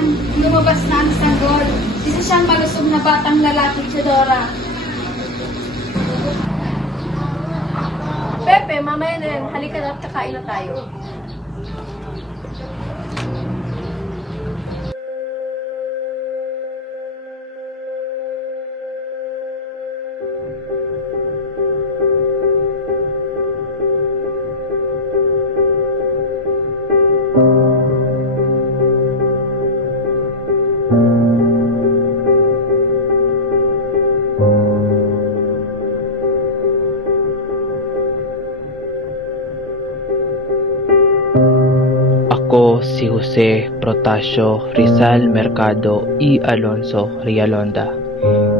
naman, lumabas na ang sanggol. Isa siyang malusog na batang lalaki, Chidora. Pepe, mamaya na yan. Halika na at kakain na tayo. Ako si Jose Protasio Rizal Mercado y Alonso Rialonda.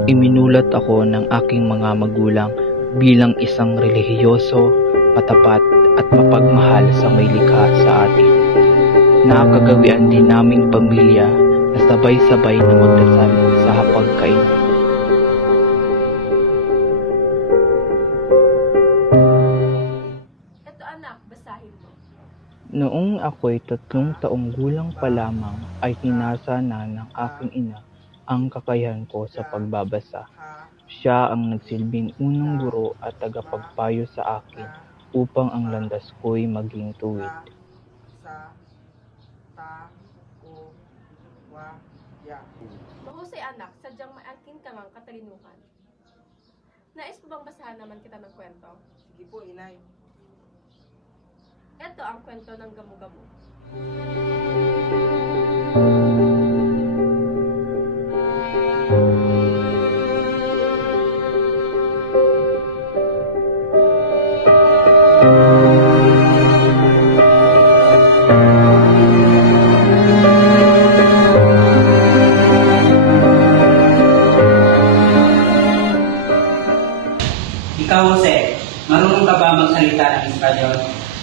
Iminulat ako ng aking mga magulang bilang isang relihiyoso, matapat at mapagmahal sa may likha sa atin. Nakagawian din naming pamilya na sabay-sabay na magdasal sa hapagkainan. Eto anak, basahin mo. Noong ako'y 3 taong gulang pa lamang ay hinasa na ng aking ina ang kakayahan ko sa pagbabasa. Siya ang nagsilbing unang guro at tagapagpayo sa akin upang ang landas ko'y maging tuwid. Mahusay anak, sadyang maangkin ka ngang katalinuhan. Nais mo bang basahan naman kita ng kwento? Sige po, inay. Ito ang kwento ng Gamu-Gamu. Ikaw, Jose, marunong ka ba magsalita ng Espanyol?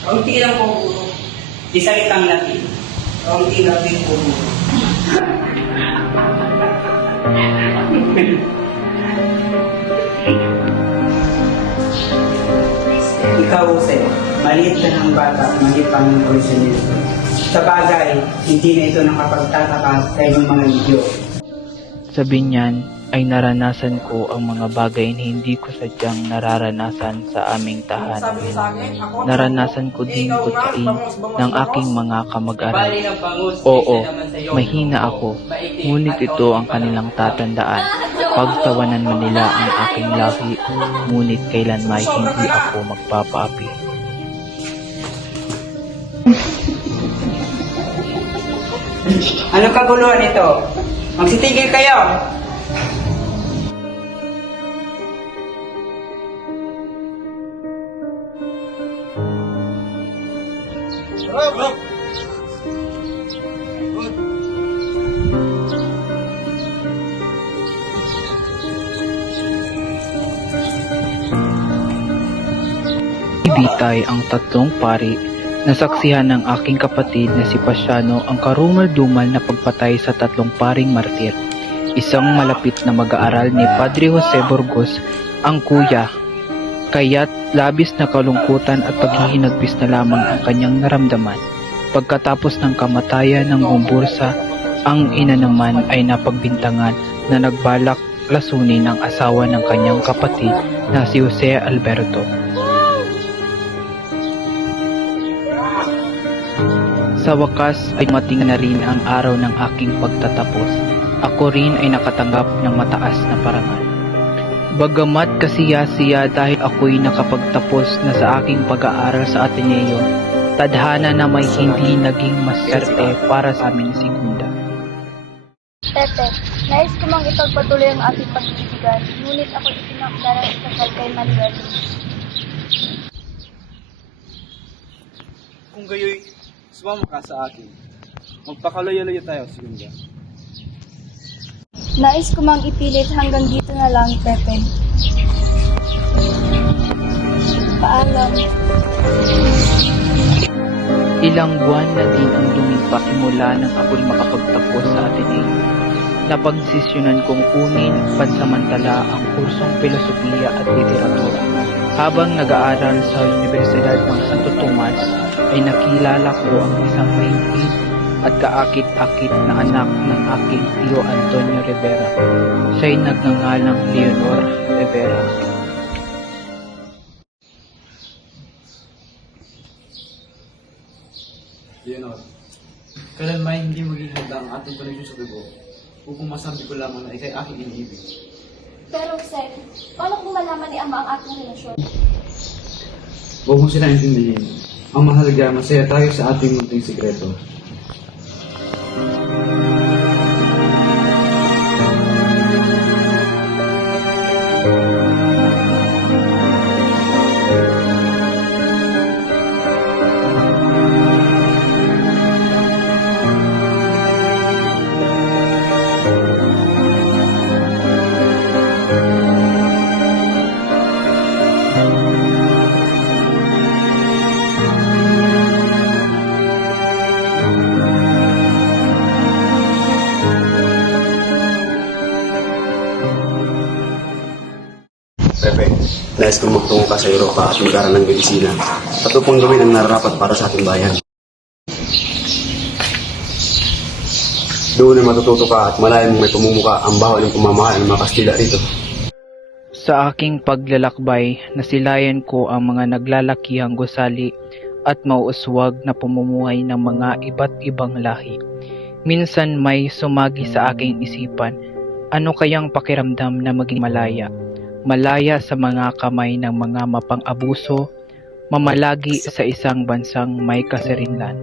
Kaunti lang po, guro. Isalitang Latin. Kaunti lang din po, guro. Ikaw, Jose, maliit ka ng bata, maliit pang ng Polisinito. Sa bagay, hindi na ito nakapagtataka sa iyong mga idyo. Sabi niyan ay naranasan ko ang mga bagay na hindi ko sadyang nararanasan sa aming tahanan. Sabi niyo sa akin, ako na Naranasan ko din ikaw na, kutsain bangus, ng aking mga kamag-aral. Oo, mahina ako, ngunit ito ang kanilang tatandaan. Pagtawanan man nila ang aking lahi, ngunit kailanmay hindi ako magpapaapi. Anong kaguluhan ito? Magsitigil kayo! Ibitay ang 3 pari na saksihan ng aking kapatid na si Pasiano ang karumal-dumal na pagpatay sa 3 paring martir. Isang malapit na mag-aaral ni Padre Jose Burgos ang kuya, kaya't labis na kalungkutan at paghihinagbis na lamang ang kanyang naramdaman. Pagkatapos ng kamatayan ng Gumbursa, ang ina naman ay napagbintangan na nagbalak lasunin ang asawa ng kanyang kapatid na si Jose Alberto. Sa wakas ay mating na rin ang araw ng aking pagtatapos. Ako rin ay nakatanggap ng mataas na parangal. Bagamat kasiya-siya dahil ako'y nakapagtapos na sa aking pag-aaral sa Ateneo, tadhana na may hindi naging maswerte para sa amin si Gunda. Pepe, nais ko mang ipagpatuloy ang aking pag-ibigan, ngunit ako itinakda ng ikasal kay Manuel. Kung gayoy, sumama ka sa akin. Magpakalayo-layo tayo, Segunda. Nais ko mang ipilit hanggang dito na lang, Pepe. Paalam. Ilang buwan na din ang lumipas simula nang ako'y makapagtapos sa Ateneo. Napagdesisyonan kong kunin pansamantala ang kursong filosofiya at literatura. Habang nag-aaral sa Universidad ng Santo Tomas, ay nakilala ko ang isang mahigpit at kaakit-akit na anak ng aking tiyo Antonio Rivera. Siya'y nagngangalang Leonor Rivera. Leonor, kailanman hindi maging handa ang ating koneksyon sa dugo upang masabi ko lamang na ikay aking iniibig. Pero, Sek, paano kung malaman ni Ama ang ating relasyon? Huwag mo sila intindihin. Ang mahalaga, masaya tayo sa ating munting sikreto. Pepe, nais kong magtungo ka sa Europa at mag-aral ng medisina at upang gawin ang nararapat para sa ating bayan. Doon ay matututo ka at malayan mong may pamumuka ang bawal ng pamamahala ng mga Kastila rito. Sa aking paglalakbay, nasilayan ko ang mga naglalakihang gusali at mauuswag na pamumuhay ng mga iba't ibang lahi. Minsan may sumagi sa aking isipan, ano kayang pakiramdam na maging malaya? Malaya sa mga kamay ng mga mapang-abuso, mamalagi sa isang bansang may kasarinlan.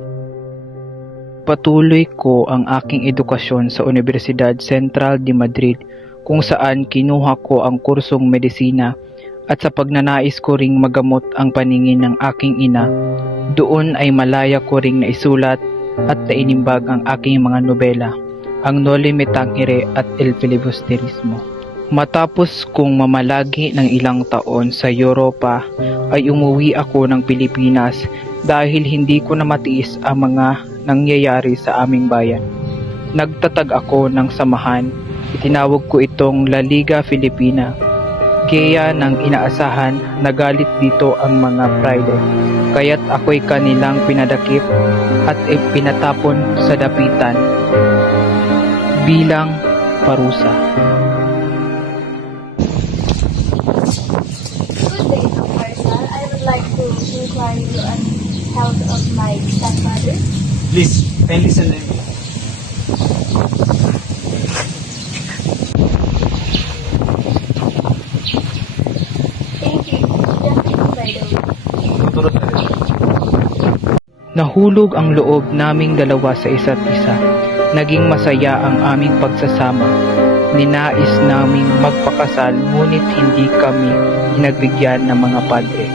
Patuloy ko ang aking edukasyon sa Universidad Central de Madrid kung saan kinuha ko ang kursong medisina at sa pagnanais ko ring magamot ang paningin ng aking ina, doon ay malaya ko ring naisulat at nainimbag ang aking mga nobela, ang Noli Me Tangere at El Filibusterismo. Matapos kong mamalagi ng ilang taon sa Europa ay umuwi ako ng Pilipinas dahil hindi ko na matiis ang mga nangyayari sa aming bayan. Nagtatag ako ng samahan, itinawag ko itong La Liga Filipina. Kaya nang inaasahan, nagalit dito ang mga Friday, kaya't ako'y kanilang pinadakip at pinatapon sa dapitan bilang parusa. Good day, Dr. Faisal. I would like to inquire you on health of my stepmother. Please, kindly send them. Thank you. Just by the way. Tuturot na rin. Nahulog ang loob naming dalawa sa isa't isa. Naging masaya ang aming pagsasama. Ninais naming magpakasal ngunit hindi kami pinagbigyan ng mga padre.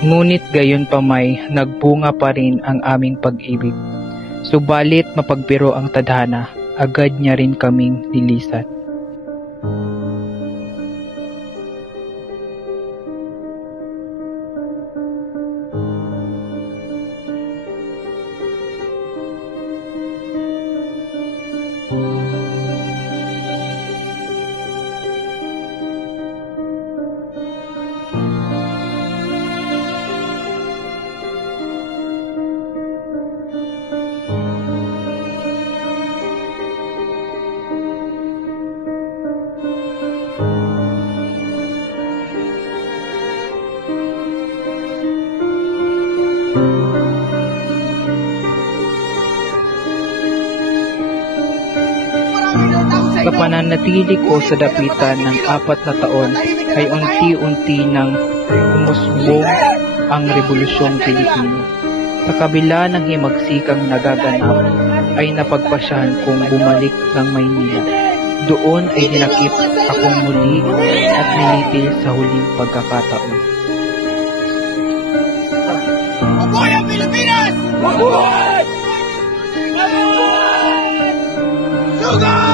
Ngunit gayon pa may nagbunga pa rin ang aming pag-ibig. Subalit mapagbiro ang tadhana, agad niya rin kaming nilisan. Sa pananatili ko sa dapitan ng 4 na taon ay unti-unti nang umusbong ang Rebolusyong Pilipino. Sa kabila ng himagsikang nagaganap ay napagpasyahan kong bumalik ng Maynila. Doon ay dinakip akong muli at nilitil sa huling pagkakataon. Mabuhay ang Pilipinas! Mabuhay! Mabuhay! Sugar!